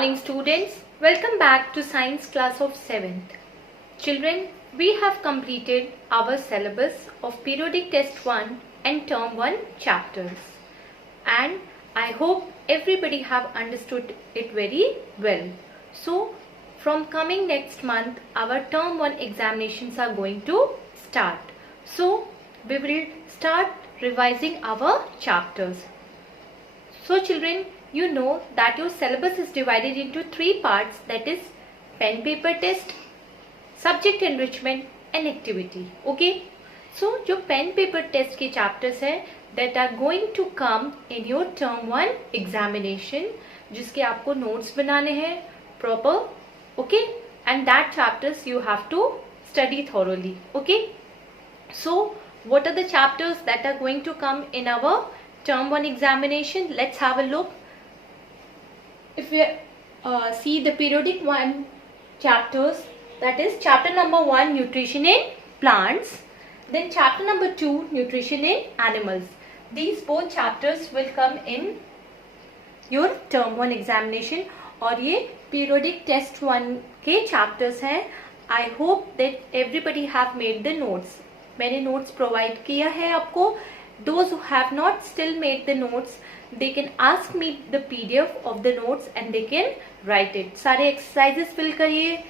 morning students, welcome back to science class of 7th. Children, we have completed our syllabus of periodic test 1 and term 1 chapters, and I hope everybody have understood it very well. So from coming next month our term 1 examinations are going to start. So we will start revising our chapters. So children, you know that your syllabus is divided into 3 parts, that is pen paper test, subject enrichment and activity. Okay, so जो pen paper test के chapters हैं that are going to come in your term 1 examination, जिसके आपको notes बनाने हैं proper, okay, and that chapters you have to study thoroughly. Okay, so what are the chapters that are going to come in our term 1 examination? Let's have a look. If we see the periodic 1 chapters, that is chapter number 1 nutrition in plants, then chapter number 2 nutrition in animals. These both chapters will come in your term 1 examination और ये periodic test 1 के chapters हैं. I hope that everybody have made the notes. मैंने notes provide किया है आपको. Those who have not still made the notes, they can ask me the PDF of the notes and they can write it. सारे exercises fill करिए,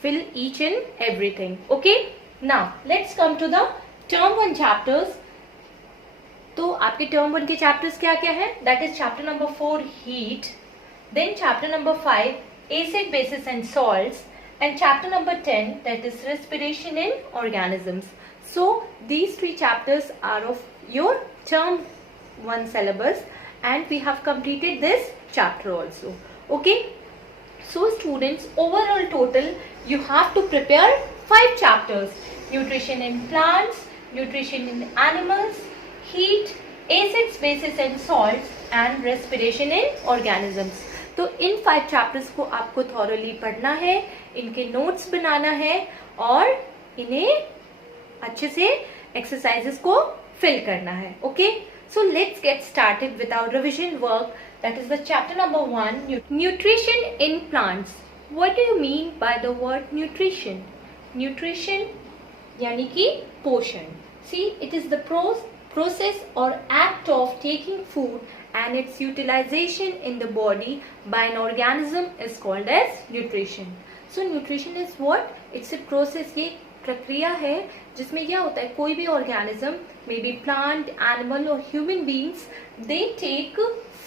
fill each and everything. Okay, now let's come to the term 1 chapters. तो आपके term 1 के chapters क्या क्या है? That is chapter number 4 heat, then chapter number 5 acid, bases and salts, and chapter number 10 that is respiration in organisms. So these 3 chapters are of your term 1 syllabus and we have completed this chapter also. Okay, so students, overall total you have to prepare 5 chapters: nutrition in plants, nutrition in animals, heat, acids, bases and salts, and respiration in organisms. तो इन 5 chapters को आपको thoroughly पढ़ना है, इनके notes बनाना है और इन्हें अच्छे से exercises को fill करना है. Okay, so let's get started with our revision work, that is the chapter number 1 nutrition in plants. What do you mean by the word nutrition? Nutrition यानी कि पोषण. See, it is the process or act of taking food and its utilization in the body by an organism is called as nutrition. So nutrition is what? It's a process. ये प्रक्रिया है जिसमें क्या होता है, कोई भी organism, maybe plant, animal or human beings, they take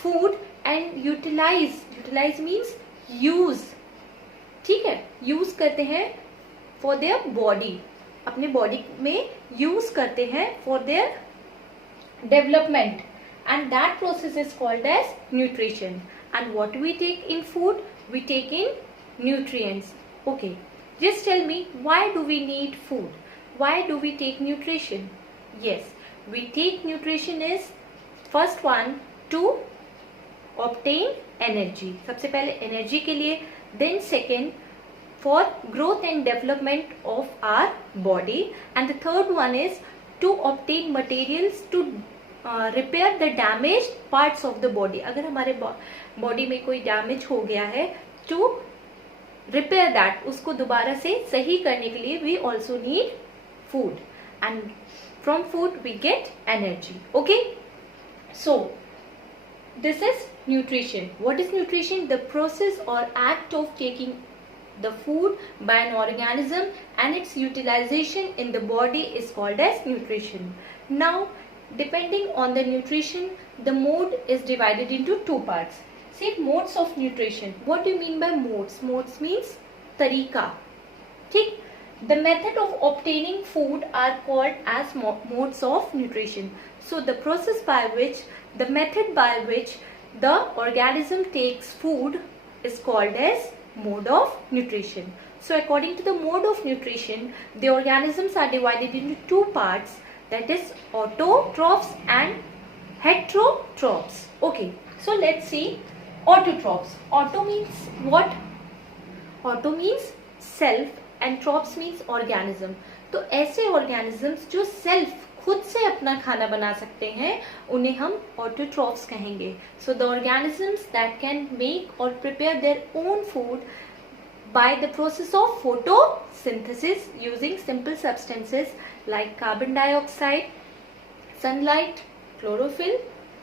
food and utilize means use. ठीक है, use करते हैं for their body, अपने body में use करते हैं for their development, and that process is called as nutrition. And what do we take in food? We take in nutrients. Okay, just tell me, why do we need food? Why do we take nutrition? Yes, we take nutrition is first one to obtain energy. सबसे पहले energy के लिए, then second for growth and development of our body, and the third one is to obtain materials to repair the damaged parts of the body. अगर हमारे body में कोई damage हो गया है, to repair that, उसको दोबारा से सही करने के लिए we also need food, and from food we get energy. Okay, so this is nutrition. What is nutrition? The process or act of taking the food by an organism and its utilization in the body is called as nutrition. Now, depending on the nutrition, the mode is divided into 2 parts. See, modes of nutrition. What do you mean by modes? Modes means tarika. ठीक? The method of obtaining food are called as modes of nutrition. So the process by which, the method by which the organism takes food is called as mode of nutrition. So according to the mode of nutrition, the organisms are divided into 2 parts, that is autotrophs and heterotrophs. Okay, so let's see autotrophs. Auto means what? Auto means self and trophs means organism. तो ऐसे organisms जो self खुद से अपना खाना बना सकते हैं उन्हें हम ऑटोट्रॉफ्स कहेंगे. So the organisms that can make और prepare their own food by the process of photosynthesis using simple substances like carbon dioxide, sunlight, chlorophyll,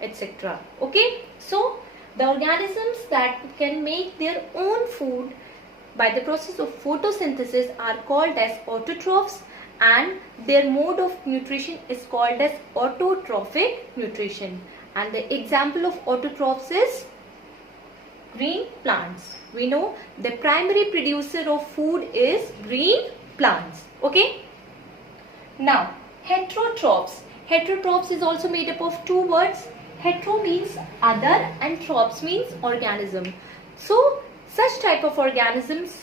etc. Okay, so the organisms that can make their own food by the process of photosynthesis are called as autotrophs, and their mode of nutrition is called as autotrophic nutrition. And the example of autotrophs is green plants. We know the primary producer of food is green plants. Okay. Now, heterotrophs. Heterotrophs is also made up of two words. Hetero means other and trophs means organism. So, such type of organisms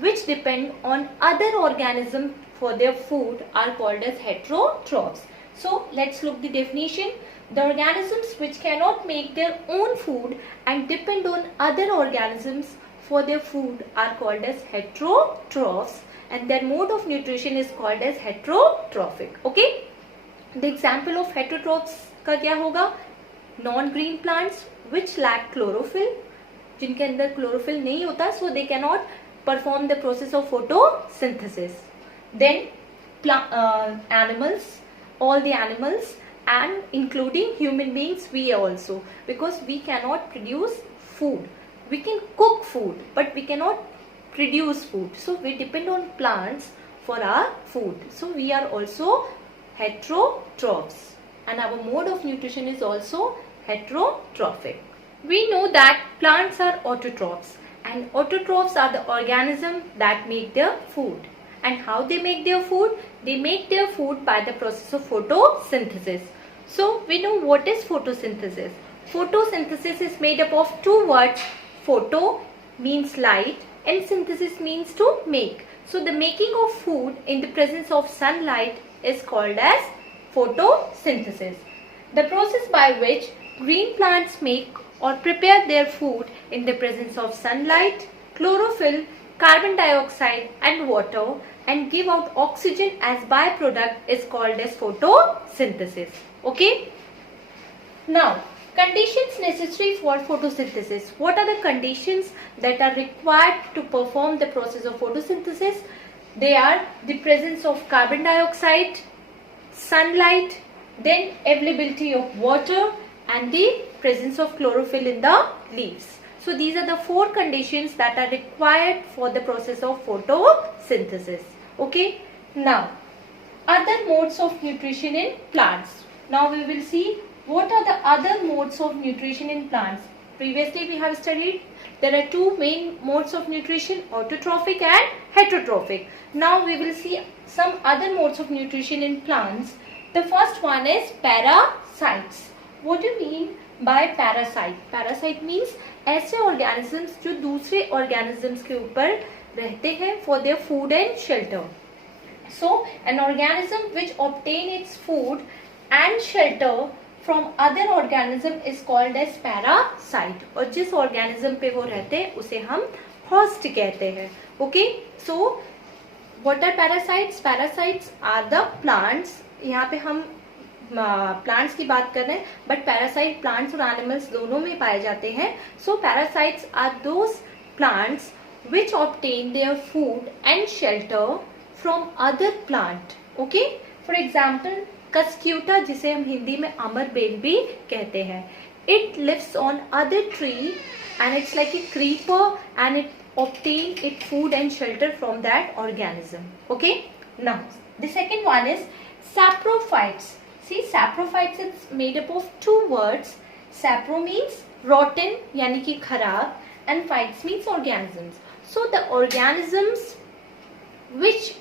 which depend on other organisms for their food are called as heterotrophs. So, let's look the definition. The organisms which cannot make their own food and depend on other organisms for their food are called as heterotrophs, and their mode of nutrition is called as heterotrophic. Okay, the example of heterotrophs का क्या होगा? Non-green plants which lack chlorophyll, जिनके अंदर chlorophyll नहीं होता, so they cannot perform the process of photosynthesis. Then animals, all the animals and including human beings, we also, because we cannot produce food. We can cook food but we cannot produce food, so we depend on plants for our food. So we are also heterotrophs, and our mode of nutrition is also heterotrophic. We know that plants are autotrophs, and autotrophs are the organisms that make their food. And how they make their food? They make their food by the process of photosynthesis. So we know what is photosynthesis. Photosynthesis is made up of two words. Photo means light and synthesis means to make. So the making of food in the presence of sunlight is called as photosynthesis. The process by which green plants make or prepare their food in the presence of sunlight, chlorophyll, carbon dioxide and water, and give out oxygen as byproduct is called as photosynthesis. Okay. Now, conditions necessary for photosynthesis. What are the conditions that are required to perform the process of photosynthesis? They are the presence of carbon dioxide, sunlight, then availability of water and the presence of chlorophyll in the leaves. So these are the four conditions that are required for the process of photosynthesis. Okay. Now, other modes of nutrition in plants. Now we will see what are the other modes of nutrition in plants. Previously we have studied there are two main modes of nutrition, autotrophic and heterotrophic. Now we will see some other modes of nutrition in plants. The first one is parasites. What do you mean by parasite? Parasite means ऐसे organisms जो दूसरे organisms के ऊपर रहते हैं for their food and shelter. So an organism which obtain its food and shelter from other organism is called as parasite. और जिस organism पे वो रहते हैं उसे हम host कहते हैं. Okay, so what are parasites? Parasites are the plants. यहाँ पे हम प्लांट्स की बात कर रहे हैं, बट पैरासाइट प्लांट्स और एनिमल्स दोनों में पाए जाते हैं. So parasites are those plants which obtain their food and shelter from other plant. Okay, for example cuscuta, जिसे हम हिंदी में अमर बेल भी कहते हैं. It lives on other tree and it's like a creeper and it obtain its food and shelter from that organism. Okay, now the second one is saprophytes. See, saprophytes is made up of two words. Sapro means rotten, yani ki kharab, and phytes means organisms. So the organisms which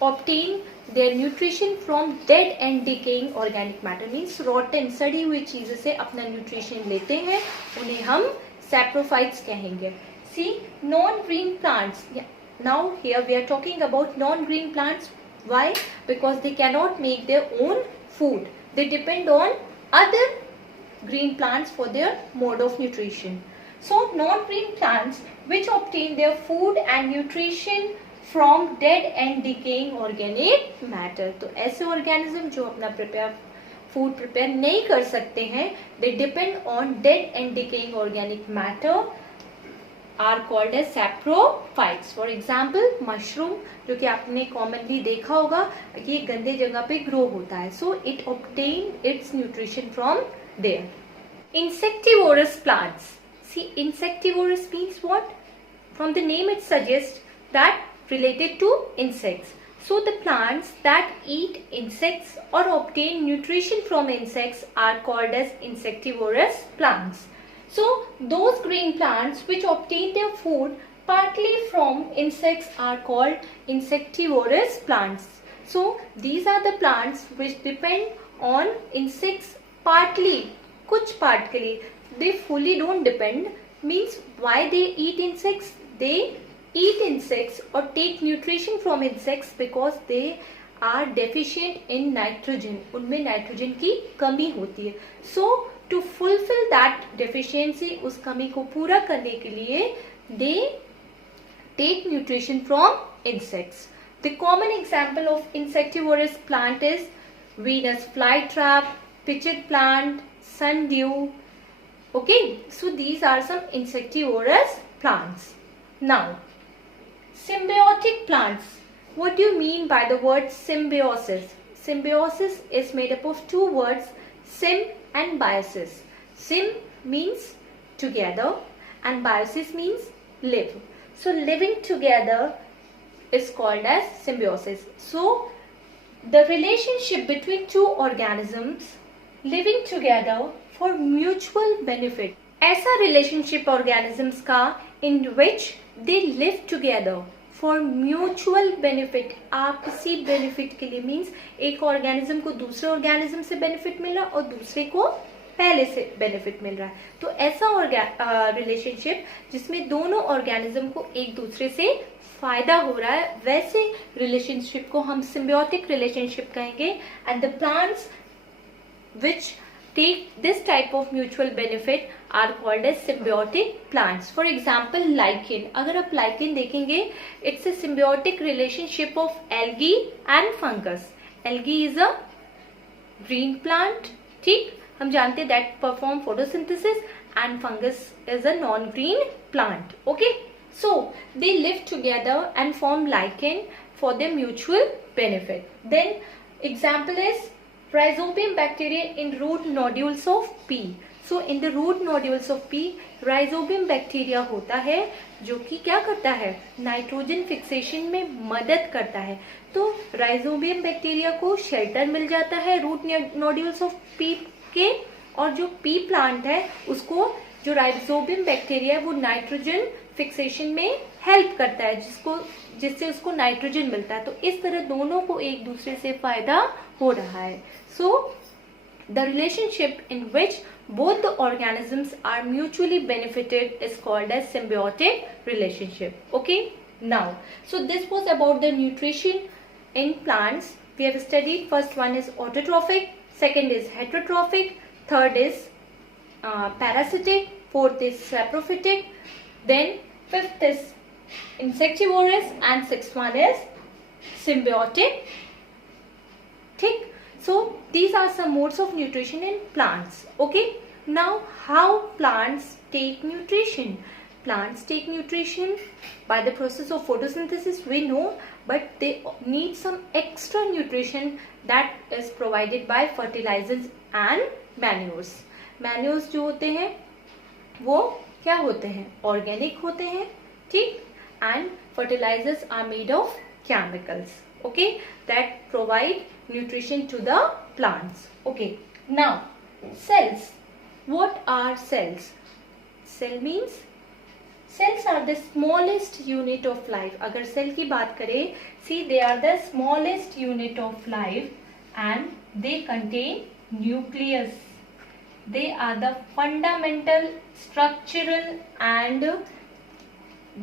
obtain their nutrition from dead and decaying organic matter means rotten, सड़ी हुई चीजों से अपना nutrition लेते हैं, उन्हें हम saprophytes कहेंगे. See, non-green plants. Yeah. Now here we are talking about non-green plants. Why? Because they cannot make their own food. They depend on other green plants for their mode of nutrition. So non-green plants which obtain their food and nutrition from dead and decaying organic matter. तो ऐसे organism जो अपना food prepare नहीं कर सकते हैं, they depend on dead and decaying organic matter, are called as saprophytes. For example, mushroom, जो कि आपने commonly देखा होगा कि ये गंदे जगह पे grow होता है, so it obtain its nutrition from there. Insectivorous plants. See, insectivorous means what? From the name it suggests that related to insects. So the plants that eat insects or obtain nutrition from insects are called as insectivorous plants. So those green plants which obtain their food partly from insects are called insectivorous plants. So these are the plants which depend on insects partly, कुछ part के लिए. They fully don't depend. Means why they eat insects? They eat insects or take nutrition from insects because they are deficient in nitrogen. उनमें nitrogen की कमी होती है. So to fulfill that deficiency, उस कमी को पूरा करने के लिए they take nutrition from insects. The common example of insectivorous plant is Venus flytrap, pitchid plant, sundew. Okay, so these are some insectivorous plants. Now, symbiotic plants. What do you mean by the word symbiosis? Symbiosis is made up of two words, sym and biosis. Sym means together and biosis means live. So living together is called as symbiosis. So the relationship between two organisms living together for mutual benefit. ऐसा relationship organisms का in which they live together for mutual benefit. आपसी benefit के लिए means एक organism को दूसरे organism से benefit मिल रहा और दूसरे को पहले से benefit मिल रहा है. तो ऐसा relationship जिसमें दोनों organism को एक दूसरे से फायदा हो रहा है, वैसे relationship को हम symbiotic relationship कहेंगे. And the plants which take this type of mutual benefit are called as symbiotic plants. For example, lichen. अगर आप lichen देखेंगे, it's a symbiotic relationship of algae and fungus. Algae is a green plant, ठीक? हम जानते हैं that perform photosynthesis, and fungus is a non-green plant. Okay, so they live together and form lichen for their mutual benefit. Then example is Rhizobium bacteria in root nodules of pea. So in the root nodules of pea, Rhizobium bacteria होता है जो कि क्या करता है, nitrogen fixation में मदद करता है. तो Rhizobium bacteria को शेल्टर मिल जाता है रूट नोड्यूल्स ऑफ पी के, और जो पी प्लांट है उसको जो Rhizobium bacteria है वो नाइट्रोजन फिक्सेशन में हेल्प करता है, जिससे उसको नाइट्रोजन मिलता है. तो इस तरह दोनों को एक दूसरे से फायदा हो रहा है. So the relationship in which both the organisms are mutually benefited is called as symbiotic relationship. Okay, now so this was about the nutrition in plants. We have studied first one is autotrophic, second is heterotrophic, third is parasitic, fourth is saprophytic, then fifth is insectivorous, and sixth one is symbiotic. ठीक. So these are some modes of nutrition in plants. Okay, now how plants take nutrition? Plants take nutrition by the process of photosynthesis, we know, but they need some extra nutrition that is provided by fertilizers and manures. Manures जो होते हैं वो क्या होते हैं, organic होते हैं, ठीक, and fertilizers are made of chemicals, okay, that provide nutrition to the plants. Okay, now cells. What are cells? Cell means cells are the smallest unit of life. अगर cell की बात करें, see they are the smallest unit of life and they contain nucleus. They are the fundamental, structural and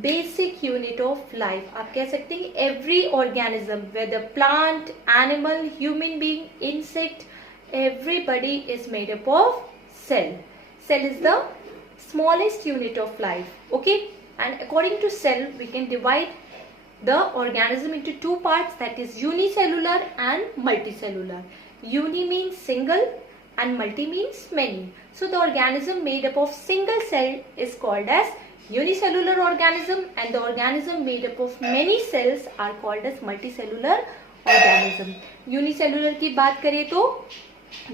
basic unit of life. आप कह सकते हैं every organism, whether plant, animal, human being, insect, everybody is made up of cell. Cell is the smallest unit of life. Okay, and according to cell we can divide the organism into two parts, that is unicellular and multicellular. Uni means single and multi means many. So the organism made up of single cell is called as unicellular organism, and the organism made up of many cells are called as multicellular organism. Unicellular की बात करें तो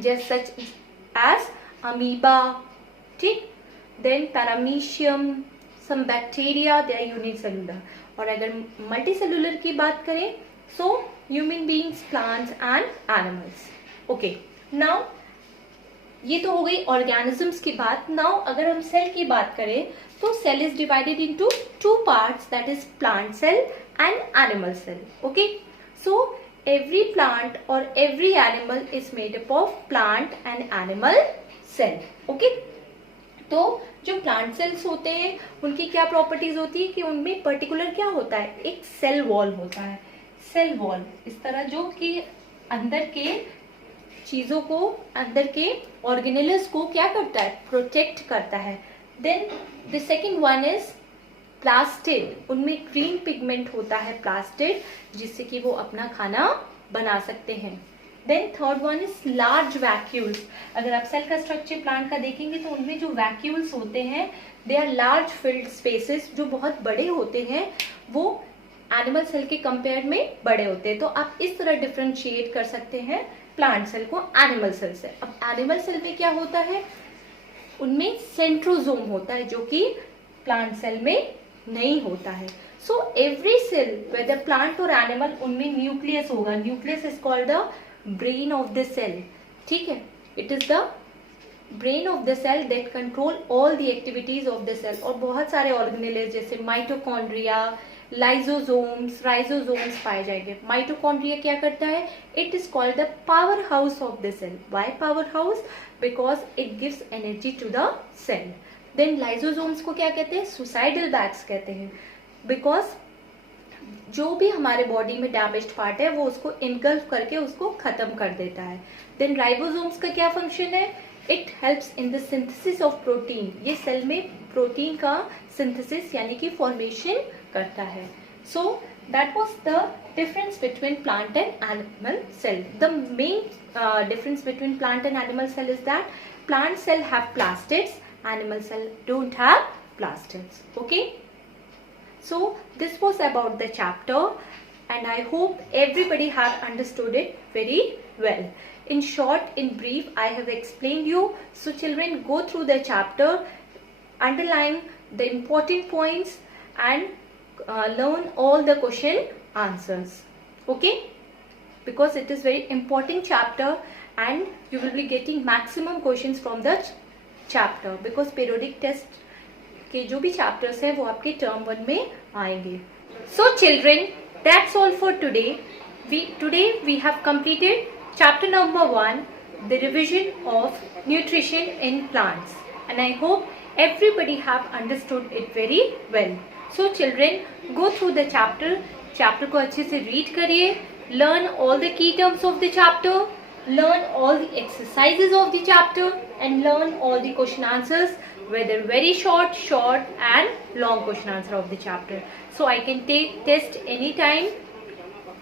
just such as amoeba, ठीक, then paramecium, some bacteria, they are unicellular. और अगर multicellular की बात करें so human beings, plants and animals. Okay, now ये तो हो गई ऑर्गेनिजम्स की बात. नाउ अगर हम सेल की बात करें तो cell is divided into two parts, that is plant cell and animal cell. Okay, so every plant or every animal is made up of plant and animal cell. Okay, तो जो plant cells होते हैं उनकी क्या properties होती है कि उनमें पर्टिकुलर क्या होता है, एक सेल वॉल होता है. सेल वॉल इस तरह जो कि अंदर के चीजों को, अंदर के ऑर्गेनेल्स को क्या करता है, प्रोटेक्ट करता है. Then the second one is plastid. उनमें ग्रीन पिगमेंट होता है प्लास्टिड, जिससे कि वो अपना खाना बना सकते हैं. Then third one is large vacuoles. अगर आप सेल का स्ट्रक्चर प्लांट का देखेंगे तो उनमें जो वैक्यूल्स होते हैं they are large filled spaces, जो बहुत बड़े होते हैं, वो एनिमल सेल के कंपेयर में बड़े होते हैं. तो आप इस तरह डिफ्रेंशिएट कर सकते हैं प्लांट सेल को एनिमल सेल से. अब एनिमल सेल में क्या होता है, उनमें सेंट्रोजोम होता है जो कि प्लांट सेल में नहीं होता है. So every cell whether plant और एनिमल, उनमें न्यूक्लियस होगा. Nucleus is called the brain of the cell. ठीक है, it is the brain of the cell that control all the activities of the cell. और बहुत सारे ऑर्गेनेल्स जैसे mitochondria, lysosomes, राइजोसोम्स पाए जाएंगे. माइटोकॉन्ड्रिया क्या करता है, it is called the power house of the cell. Why power house, because it gives energy to the cell. Then lysosomes को क्या कहते हैं, सुसाइडल बैग्स कहते हैं, बिकॉज जो भी हमारे बॉडी में डैमेज्ड पार्ट है वो उसको इनगल्फ करके उसको खत्म कर देता है. देन राइबोसोम्स का क्या फंक्शन है, it helps in the synthesis of protein. ये सेल में प्रोटीन का सिंथेसिस यानी कि फॉर्मेशन करता है. So that was the difference between plant and animal cell. The main difference between plant and animal cell is that plant cell have plastids, animal cell don't have plastids. Okay, so this was about the chapter and I hope everybody have understood it very well. In short, in brief, I have explained you. So children, go through the chapter, underline the important points and learn all the question answers. Okay, because it is very important chapter and you will be getting maximum questions from the chapter, because periodic test के जो भी chapters हैं वो आपके term 1 में आएंगे. So children, that's all for today. We have completed chapter number 1, the revision of nutrition in plants, and I hope everybody have understood it very well. So children, go through the chapter को अच्छे से read करिए, learn all the key terms of the chapter, learn all the exercises of the chapter and learn all the question answers, whether very short and long question answer of the chapter. So I can take test anytime,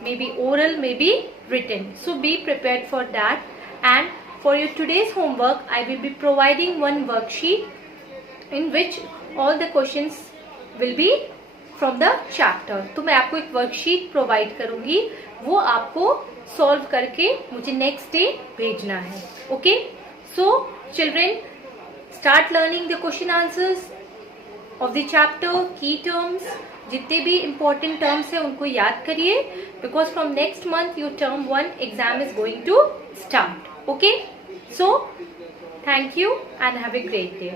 maybe oral, maybe written. So be prepared for that. And for your today's homework, I will be providing one worksheet in which all the questions will be from the chapter. तो मैं आपको एक worksheet provide करूंगी, वो आपको solve करके मुझे next day भेजना है. Okay, so children, start learning the question answers of the chapter, key terms, जितने भी इंपॉर्टेंट टर्म्स है उनको याद करिए, because from next month your term 1 exam is going to start. Okay, so thank you and have a great day.